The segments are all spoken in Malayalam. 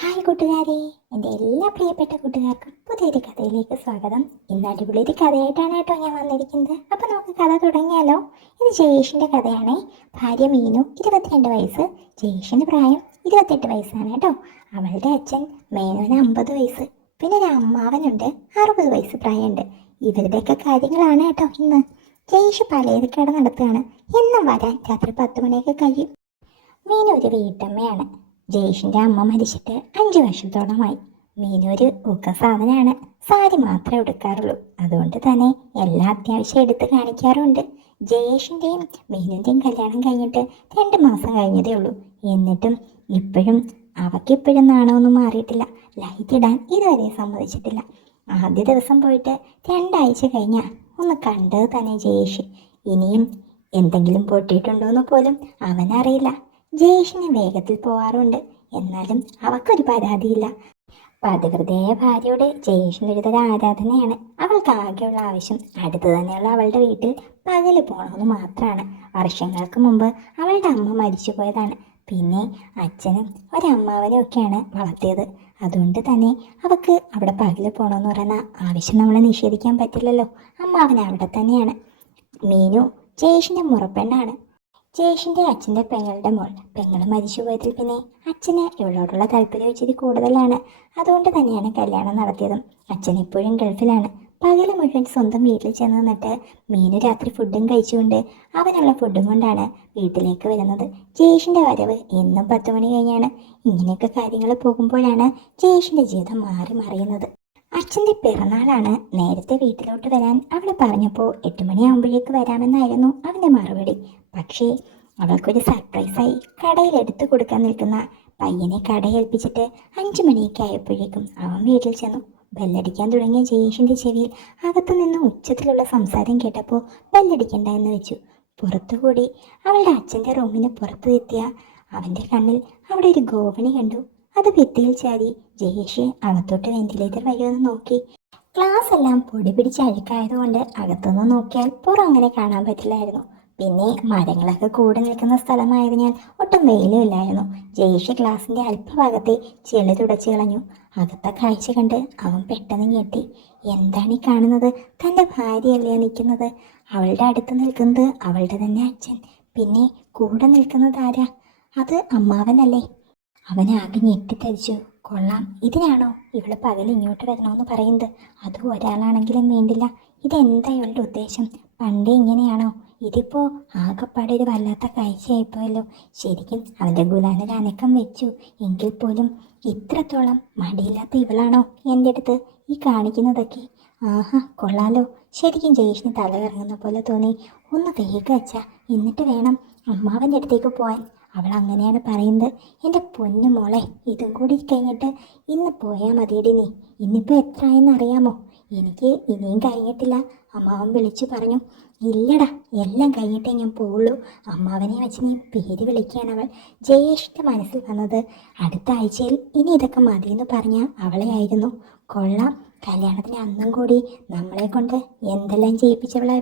ഹായ് കൂട്ടുകാരെ എന്റെ എല്ലാ പ്രിയപ്പെട്ട കൂട്ടുകാർക്കും പുതിയൊരു കഥയിലേക്ക് സ്വാഗതം. ഇന്ന് അടിപൊളി ഒരു കഥയായിട്ടാണ് കേട്ടോ ഞാൻ വന്നിരിക്കുന്നത്. അപ്പോൾ നമുക്ക് കഥ തുടങ്ങിയാലോ? ഇത് ജയേഷിന്റെ കഥയാണ്. ഭാര്യ മീനു ഇരുപത്തിരണ്ട് വയസ്സ്. ജയേഷിന്റെ പ്രായം ഇരുപത്തെട്ട് വയസ്സാണ് കേട്ടോ. അവളുടെ അച്ഛൻ മേനോന് അമ്പത് വയസ്സ്. പിന്നെ ഒരു അമ്മാവനുണ്ട് അറുപത് വയസ്സ് പ്രായമുണ്ട്. ഇവരുടെയൊക്കെ കാര്യങ്ങളാണ് കേട്ടോ ഇന്ന്. ജയേഷ് പലചരക്കട നടത്തുകയാണ്. എന്നും വരാൻ രാത്രി പത്ത് മണിയൊക്കെ കഴിയും. മീനു ഒരു വീട്ടമ്മയാണ്. ജയേഷിന്റെ അമ്മ മരിച്ചിട്ട് അഞ്ച് വർഷത്തോളമായി. മീനൊരു ഊക്ക സാധനമാണ്. സാരി മാത്രമേ എടുക്കാറുള്ളൂ അതുകൊണ്ട് തന്നെ എല്ലാ അത്യാവശ്യം എടുത്ത് കാണിക്കാറുണ്ട്. ജയേഷിന്റെയും മീനുവിന്റെയും കല്യാണം കഴിഞ്ഞിട്ട് രണ്ട് മാസം കഴിഞ്ഞതേ ഉള്ളൂ. എന്നിട്ടും ഇപ്പോഴും അവക്കിപ്പോഴും നാണമൊന്നും മാറിയിട്ടില്ല. ലൈറ്റ് ഇടാൻ ഇതുവരെ സമ്മതിച്ചിട്ടില്ല. ആദ്യ ദിവസം പോയിട്ട് രണ്ടാഴ്ച കഴിഞ്ഞാൽ ഒന്ന് കണ്ടത് തന്നെ ജയേഷ്. ഇനിയും എന്തെങ്കിലും പൊട്ടിയിട്ടുണ്ടോ എന്ന് പോലും അവനറിയില്ല. ജയേഷിന് വേഗത്തിൽ പോവാറുണ്ട്. എന്നാലും അവക്കൊരു പരാതിയില്ല. പതിവൃതയായ ഭാര്യയോട് ജയേഷിന്റെ ഒരു ആരാധനയാണ് അവൾക്ക് ആകെയുള്ള ആവശ്യം. അടുത്ത് തന്നെയുള്ള അവളുടെ വീട്ടിൽ പകൽ പോകണമെന്ന് മാത്രമാണ് വർഷങ്ങൾക്ക് മുമ്പ് അവളുടെ അമ്മ മരിച്ചു പോയതാണ് പിന്നെ അച്ഛനും ഒരമ്മാവനും ഒക്കെയാണ് വളർത്തിയത്. അതുകൊണ്ട് തന്നെ അവൾക്ക് അവിടെ പകൽ പോകണമെന്ന് പറയുന്ന ആവശ്യം നമ്മളെ നിഷേധിക്കാൻ പറ്റില്ലല്ലോ. അമ്മാവൻ അവിടെ തന്നെയാണ്. മീനു ജയേഷിന്റെ മുറപ്പെണ്ണാണ്. ജയേഷിന്റെ അച്ഛന്റെ പെങ്ങളുടെ മോൾ. പെങ്ങൾ മരിച്ചു പോയതിൽ പിന്നെ അച്ഛന് ഇവളോടുള്ള താല്പര്യം ഇച്ചിരി കൂടുതലാണ്. അതുകൊണ്ട് തന്നെയാണ് കല്യാണം നടത്തിയതും. അച്ഛൻ ഇപ്പോഴും ഗൾഫിലാണ്. പകൽ മുഴുവൻ സ്വന്തം വീട്ടിൽ ചെന്ന് നിന്നിട്ട് മീന് രാത്രി ഫുഡും കഴിച്ചുകൊണ്ട് അവനുള്ള ഫുഡും കൊണ്ടാണ് വീട്ടിലേക്ക് വരുന്നത്. ജയേഷിന്റെ വരവ് എന്നും പത്ത് മണി കഴിഞ്ഞാണ്. ഇങ്ങനെയൊക്കെ കാര്യങ്ങൾ പോകുമ്പോഴാണ് ജയേഷിന്റെ ജീവിതം മാറി മറിയുന്നത്. അച്ഛന്റെ പിറന്നാളാണ് നേരത്തെ വീട്ടിലോട്ട് വരാൻ അവൾ പറഞ്ഞപ്പോൾ എട്ട് മണിയാകുമ്പോഴേക്ക് വരാമെന്നായിരുന്നു അവന്റെ മറുപടി. പക്ഷേ അവൾക്കൊരു സർപ്രൈസായി കടയിൽ എടുത്തു കൊടുക്കാൻ നിൽക്കുന്ന പയ്യനെ കടയേൽപ്പിച്ചിട്ട് അഞ്ചു മണിയൊക്കെ ആയപ്പോഴേക്കും അവൻ വീട്ടിൽ ചെന്നു. ബെല്ലടിക്കാൻ തുടങ്ങിയ ജയേഷിന്റെ ചെവിയിൽ അകത്തു നിന്ന് ഉച്ചത്തിലുള്ള സംസാരം കേട്ടപ്പോൾ ബെല്ലടിക്കണ്ട എന്ന് വെച്ചു. പുറത്തുകൂടി അവളുടെ അച്ഛന്റെ റൂമിന് പുറത്തു എത്തിയ അവന്റെ കണ്ണിൽ അവിടെ ഒരു ഗോവണി കണ്ടു. അത് ഭിത്തിയിൽ ചാരി ജയേഷ് അകത്തോട്ട് വെന്റിലേറ്റർ വരുമെന്ന് നോക്കി. ക്ലാസ് എല്ലാം പൊടി പിടിച്ച് അഴുക്കായതുകൊണ്ട് അകത്തുനിന്ന് നോക്കിയാൽ പുറം അങ്ങനെ കാണാൻ പറ്റില്ലായിരുന്നു. പിന്നെ മരങ്ങളൊക്കെ കൂടെ നിൽക്കുന്ന സ്ഥലമായതിനാൽ ഒട്ടും വെയിലും ഇല്ലായിരുന്നു. ജയ്ഷ അല്പഭാഗത്തെ ചെളി തുടച്ചു കളഞ്ഞു. അകത്തെ കാഴ്ച കണ്ട് അവൻ പെട്ടെന്ന് ഞെട്ടി. എന്താണ് ഈ കാണുന്നത്? തന്റെ ഭാര്യയല്ലേ നിൽക്കുന്നത്? അവളുടെ അടുത്ത് നിൽക്കുന്നത് അവളുടെ തന്നെ അച്ഛൻ. പിന്നെ കൂടെ നിൽക്കുന്നത് ആരാ? അത് അമ്മാവനല്ലേ. അവനാകെ ഞെട്ടിത്തരിച്ചു കൊള്ളാം. ഇതിനാണോ ഇവൾ പകൽ ഇങ്ങോട്ട് വരണമെന്ന് പറയുന്നത്? അത് ഒരാളാണെങ്കിലും വേണ്ടില്ല. ഇതെന്താ ഇവളുടെ ഉദ്ദേശം? പണ്ടേ ഇങ്ങനെയാണോ? ഇതിപ്പോ ആകെപ്പാടെ ഒരു വല്ലാത്ത കാഴ്ചയായിപ്പോയല്ലോ. ശരിക്കും അവന്റെ ഗുലാനൊരു അനക്കം വെച്ചു. എങ്കിൽ പോലും ഇത്രത്തോളം മടിയില്ലാത്ത ഇവളാണോ എന്റെ അടുത്ത് ഈ കാണിക്കുന്നതൊക്കെ? ആഹാ കൊള്ളാലോ. ശരിക്കും ജയേഷിന് തല കറങ്ങുന്ന പോലെ തോന്നി. ഒന്ന് അച്ഛ എന്നിട്ട് വേണം അമ്മാവന്റെ അടുത്തേക്ക് പോവാൻ. അവൾ അങ്ങനെയാണ് പറയുന്നത്. എന്റെ പൊന്നു മോളെ ഇതും കൂടി കഴിഞ്ഞിട്ട് ഇന്ന് പോയാൽ മതിയടി നീ. ഇന്നിപ്പോൾ എത്ര ആയെന്ന് അറിയാമോ? എനിക്ക് ഇനിയും കഴിഞ്ഞിട്ടില്ല അമ്മാവൻ വിളിച്ചു പറഞ്ഞു ഇല്ലടാ എല്ലാം കഴിഞ്ഞിട്ടേ ഞാൻ പോവുള്ളൂ. അമ്മാവനെ വെച്ച് നീ പേര് വിളിക്കുകയാണ് അവൾ. ജയേഷിന്റെ മനസ്സിൽ വന്നത് അടുത്ത ആഴ്ചയിൽ ഇനി ഇതൊക്കെ മതിയെന്ന് പറഞ്ഞ അവളെ ആയിരുന്നു കൊള്ളാം. കല്യാണത്തിന് അന്നും കൂടി നമ്മളെ കൊണ്ട് എന്തെല്ലാം ചെയ്യിപ്പിച്ചവളാ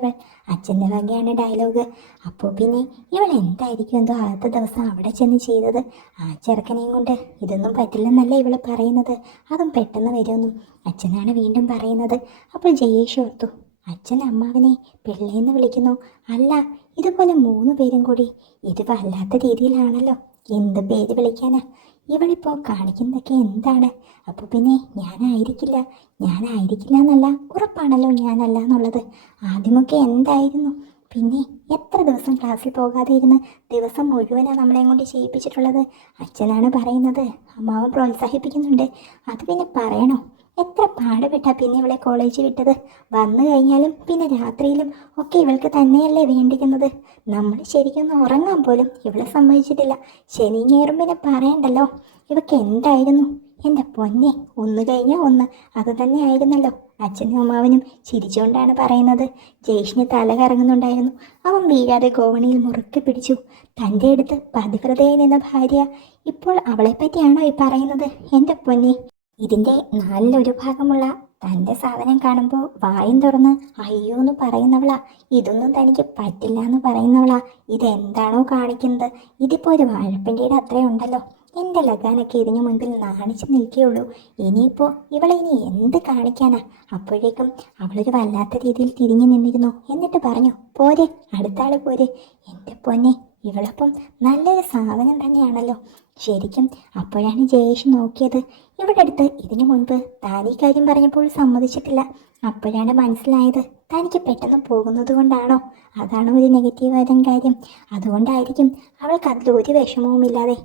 അച്ഛന്റെ വകയാണ് ഡയലോഗ് അപ്പോൾ പിന്നെ ഇവൾ എന്തായിരിക്കും എന്തോ ആദ്യത്തെ ദിവസം അവിടെ ചെന്ന് ചെയ്തത്? ആ ചെറുക്കനെയും കൊണ്ട് ഇതൊന്നും പറ്റില്ലെന്നല്ല ഇവൾ പറയുന്നത്. അതും പെട്ടെന്ന് വരുമെന്നും അച്ഛനാണ് വീണ്ടും പറയുന്നത്. അപ്പോൾ ജയേഷ് ഓർത്തു അച്ഛൻ അമ്മാവനെ പിള്ളേന്ന് വിളിക്കുന്നു. അല്ല ഇതുപോലെ മൂന്ന് പേരും കൂടി ഇത് വല്ലാത്ത രീതിയിലാണല്ലോ. എന്ത് പേര് വിളിക്കാനാ? ഇവളിപ്പോൾ കാണിക്കുന്നതൊക്കെ എന്താണ്? അപ്പോൾ പിന്നെ ഞാനായിരിക്കില്ല. ഞാനായിരിക്കില്ല എന്നല്ല ഉറപ്പാണല്ലോ ഞാനല്ല എന്നുള്ളത് ആദ്യമൊക്കെ എന്തായിരുന്നു? പിന്നെ എത്ര ദിവസം ക്ലാസ്സിൽ പോകാതെ ഇരുന്ന് ദിവസം മുഴുവനാണ് നമ്മളെ കൊണ്ട് ചെയ്യിപ്പിച്ചിട്ടുള്ളത്? അച്ഛനാണ് പറയുന്നത്. അമ്മാവൻ പ്രോത്സാഹിപ്പിക്കുന്നുണ്ട്. അത് പിന്നെ പറയണോ? എത്ര പാടുപെട്ടാ പിന്നെ ഇവളെ കോളേജ് വിട്ടത്? വന്നു കഴിഞ്ഞാലും പിന്നെ രാത്രിയിലും ഒക്കെ ഇവൾക്ക് തന്നെയല്ലേ വേണ്ടിക്കുന്നത് നമ്മൾ ശരിക്കൊന്ന് ഉറങ്ങാൻ പോലും ഇവളെ സമ്മതിച്ചിട്ടില്ല. ശനി ഞായറും പിന്നെ പറയണ്ടല്ലോ. ഇവക്ക് എന്തായിരുന്നു? എന്റെ പൊന്നെ ഒന്ന് കഴിഞ്ഞാൽ ഒന്ന്. അത് തന്നെ ആയിരുന്നല്ലോ. അച്ഛനും അമ്മാവനും ചിരിച്ചുകൊണ്ടാണ് പറയുന്നത്. ജയ്ഷിന് തല കറങ്ങുന്നുണ്ടായിരുന്നു. അവൻ വീഴാതെ ഗോവണിയിൽ മുറുക്കി പിടിച്ചു. തന്റെ അടുത്ത് പതിവ്രതയിൽ നിന്ന ഭാര്യ ഇപ്പോൾ അവളെപ്പറ്റിയാണോ ഈ പറയുന്നത്? എന്റെ പൊന്നെ. ഇതിന്റെ നാലിലൊരു ഭാഗമുള്ള തന്റെ സാധനം കാണുമ്പോൾ വായും തുറന്ന് അയ്യോ എന്ന് പറയുന്നവളാ ഇതൊന്നും തനിക്ക് പറ്റില്ല എന്ന് പറയുന്നവളാ ഇതെന്താണോ കാണിക്കുന്നത്? ഇതിപ്പോ ഒരു വാഴപ്പിണ്ടിയുടെ അത്രയും ഉണ്ടല്ലോ. എന്റെ ലഗാനൊക്കെ ഇതിനു മുൻപിൽ നാണിച്ചു നിൽക്കുകയുള്ളൂ ഇനിയിപ്പോൾ ഇവളെ ഇനി എന്ത് കാണിക്കാനാ? അപ്പോഴേക്കും അവളൊരു വല്ലാത്ത രീതിയിൽ തിരിഞ്ഞു നിന്നിരുന്നു. എന്നിട്ട് പറഞ്ഞു പോരെ അടുത്ത പോരെ. എന്റെ പൊന്നെ ഇവളപ്പം നല്ലൊരു സാധനം തന്നെയാണല്ലോ. ശരിക്കും അപ്പോഴാണ് ജയേഷ് നോക്കിയത്. ഇവിടെ അടുത്ത് ഇതിനു മുൻപ് താൻ ഈ കാര്യം പറഞ്ഞപ്പോൾ സമ്മതിച്ചിട്ടില്ല. അപ്പോഴാണ് മനസ്സിലായത് തനിക്ക് പെട്ടെന്ന് പോകുന്നത് കൊണ്ടാണോ? അതാണോ ഒരു നെഗറ്റീവ് ആയതും കാര്യം. അതുകൊണ്ടായിരിക്കും അവൾക്ക് അതിൽ ഒരു വിഷമവുമില്ലാതെ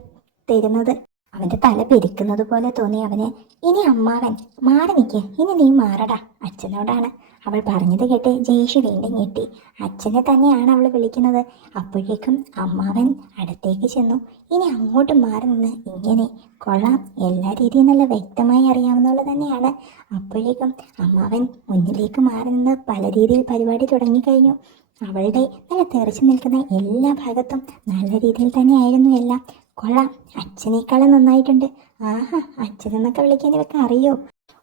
തരുന്നത്. അവന്റെ തല പെരിക്കുന്നത് പോലെ തോന്നി അവന്. ഇനി അമ്മാവൻ മാറി നിൽക്ക് ഇനി നീ മാറടാ. അച്ഛനോടാണ്. അവൾ പറഞ്ഞത് കേട്ട് ജയേഷ് വീണ്ടും ഞെട്ടി. അച്ഛനെ തന്നെയാണ് അവൾ വിളിക്കുന്നത്. അപ്പോഴേക്കും അമ്മാവൻ അടുത്തേക്ക് ചെന്നു. ഇനി അങ്ങോട്ട് മാറി നിന്ന് ഇങ്ങനെ കൊള്ളാം. എല്ലാ രീതിയും നല്ല വ്യക്തമായി അറിയാവുന്നത് തന്നെയാണ്. അപ്പോഴേക്കും അമ്മാവൻ മുന്നിലേക്ക് മാറി നിന്ന് പല രീതിയിൽ പരിപാടി തുടങ്ങിക്കഴിഞ്ഞു അവളുടെ നല്ല തെറിച്ചു നിൽക്കുന്ന എല്ലാ ഭാഗത്തും നല്ല രീതിയിൽ തന്നെയായിരുന്നു എല്ലാം. കൊള്ളാം. അച്ഛനേക്കാളും നന്നായിട്ടുണ്ട്. ആഹാ അച്ഛനെന്നൊക്കെ വിളിക്കാൻ ഇവക്ക് അറിയോ?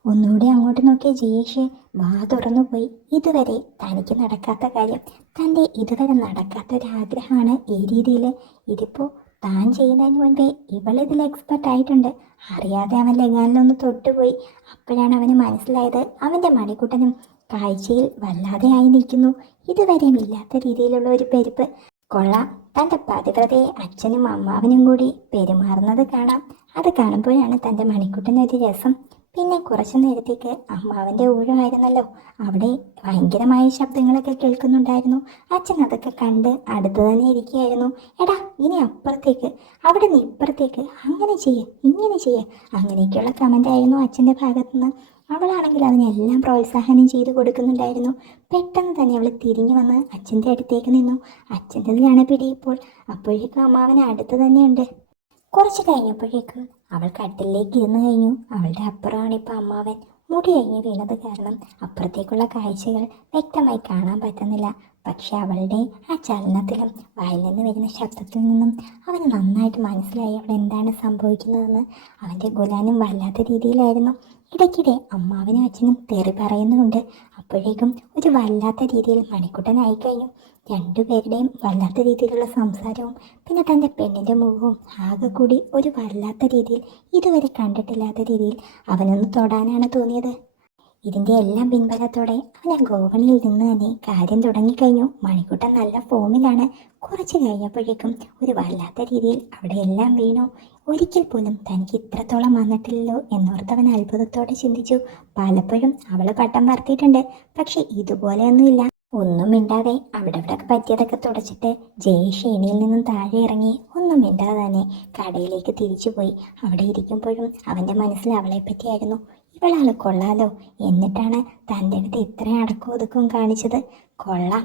ഒന്നുകൂടി അങ്ങോട്ട് നോക്കിയ ജയേഷ് വാ തുറന്നു പോയി. ഇതുവരെ തനിക്ക് നടക്കാത്ത കാര്യം തന്റെ ഇതുവരെ നടക്കാത്ത ഒരു ആഗ്രഹമാണ് ഈ രീതിയിൽ. ഇതിപ്പോൾ താൻ ചെയ്യുന്നതിന് മുൻപേ ഇവളിതിൽ എക്സ്പെർട്ട് ആയിട്ടുണ്ട്. അറിയാതെ അവൻ ലഗാനിലൊന്ന് തൊട്ടുപോയി. അപ്പോഴാണ് അവന് മനസ്സിലായത് അവന്റെ മണിക്കൂട്ടനും കാഴ്ചയിൽ വല്ലാതെ ആയി നിൽക്കുന്നു. ഇതുവരെയും ഇല്ലാത്ത രീതിയിലുള്ള ഒരു പെരുപ്പ് കൊള്ളാം. തന്റെ പതിവ്രതയെ അച്ഛനും അമ്മാവനും കൂടി പെരുമാറുന്നത് കാണാം. അത് കാണുമ്പോഴാണ് തന്റെ മണിക്കുട്ടനൊരു രസം. പിന്നെ കുറച്ചു നേരത്തേക്ക് അമ്മാവന്റെ ഊഴമായിരുന്നല്ലോ. അവിടെ ഭയങ്കരമായ ശബ്ദങ്ങളൊക്കെ കേൾക്കുന്നുണ്ടായിരുന്നു. അച്ഛൻ അതൊക്കെ കണ്ട് അടുത്ത് തന്നെ ഇരിക്കുകയായിരുന്നു. എടാ ഇനി അപ്പുറത്തേക്ക്. അവിടെ നിന്ന് ഇപ്പുറത്തേക്ക്. അങ്ങനെ ചെയ്യ് ഇങ്ങനെ ചെയ്യ്. അങ്ങനെയൊക്കെയുള്ള കമന്റ് ആയിരുന്നു അച്ഛന്റെ ഭാഗത്തുനിന്ന്. അവളാണെങ്കിൽ അതിനെല്ലാം പ്രോത്സാഹനം ചെയ്തു കൊടുക്കുന്നുണ്ടായിരുന്നു. പെട്ടെന്ന് തന്നെ അവൾ തിരിഞ്ഞു വന്ന് അച്ഛന്റെ അടുത്തേക്ക് നിന്നു. അച്ഛന്റെതിലാണ് പിടിയിപ്പോൾ അപ്പോഴേക്കും അമ്മാവൻ അടുത്ത് തന്നെയുണ്ട്. കുറച്ച് കഴിഞ്ഞപ്പോഴേക്കും അവൾ കട്ടിലേക്ക് ഇരുന്ന് കഴിഞ്ഞു. അവളുടെ അപ്പുറമാണ് ഇപ്പോൾ അമ്മാവൻ. മുടി കഴിഞ്ഞ് വീണത് കാരണം അപ്പുറത്തേക്കുള്ള കാഴ്ചകൾ വ്യക്തമായി കാണാൻ പറ്റുന്നില്ല. പക്ഷെ അവളുടെ ആ ചലനത്തിലും വായിൽ നിന്ന് വരുന്ന ശബ്ദത്തിൽ നിന്നും അവന് നന്നായിട്ട് മനസ്സിലായി അവൾ എന്താണ് സംഭവിക്കുന്നതെന്ന്. അവന്റെ ഗുലാനും വല്ലാത്ത രീതിയിലായിരുന്നു. ഇടയ്ക്കിടെ അമ്മാവനും അച്ഛനും തെറി പറയുന്നുമുണ്ട്. അപ്പോഴേക്കും ഒരു വല്ലാത്ത രീതിയിൽ മണിക്കുട്ടനായി കഴിഞ്ഞു. രണ്ടുപേരുടെയും വല്ലാത്ത രീതിയിലുള്ള സംസാരവും പിന്നെ തന്റെ പെണ്ണിന്റെ മുഖവും ആകെ കൂടി ഒരു വല്ലാത്ത രീതിയിൽ ഇതുവരെ കണ്ടിട്ടില്ലാത്ത രീതിയിൽ അവനൊന്ന് തൊടാനാണ് തോന്നിയത്. ഇതിന്റെ എല്ലാം പിൻബലത്തോടെ അവൻ ആ ഗോവണിയിൽ നിന്ന് തന്നെ കാര്യം തുടങ്ങിക്കഴിഞ്ഞു. മണിക്കൂട്ടം നല്ല ഫോമിലാണ്. കുറച്ച് കഴിഞ്ഞപ്പോഴേക്കും ഒരു വല്ലാത്ത രീതിയിൽ അവിടെ എല്ലാം വീണു. ഒരിക്കൽ പോലും തനിക്ക് ഇത്രത്തോളം വന്നിട്ടില്ലല്ലോ എന്നോർത്തവൻ അത്ഭുതത്തോടെ ചിന്തിച്ചു. പലപ്പോഴും അവൾ പട്ടം പറത്തിയിട്ടുണ്ട്. പക്ഷെ ഇതുപോലെയൊന്നുമില്ല. ഒന്നും മിണ്ടാതെ അവിടെ ഇവിടെ പറ്റിയതൊക്കെ തുടച്ചിട്ട് ജയ് ഷേണിയിൽ നിന്നും താഴെ ഇറങ്ങി. ഒന്നും മിണ്ടാതെ തന്നെ കടയിലേക്ക് തിരിച്ചുപോയി. അവിടെ ഇരിക്കുമ്പോഴും അവന്റെ മനസ്സിൽ അവളെ പറ്റിയായിരുന്നു ഇവളാൾ കൊള്ളാലോ. എന്നിട്ടാണ് തന്റെ അടുത്ത് ഇത്രയും അടക്കം ഒതുക്കം കാണിച്ചത്. കൊള്ളാം.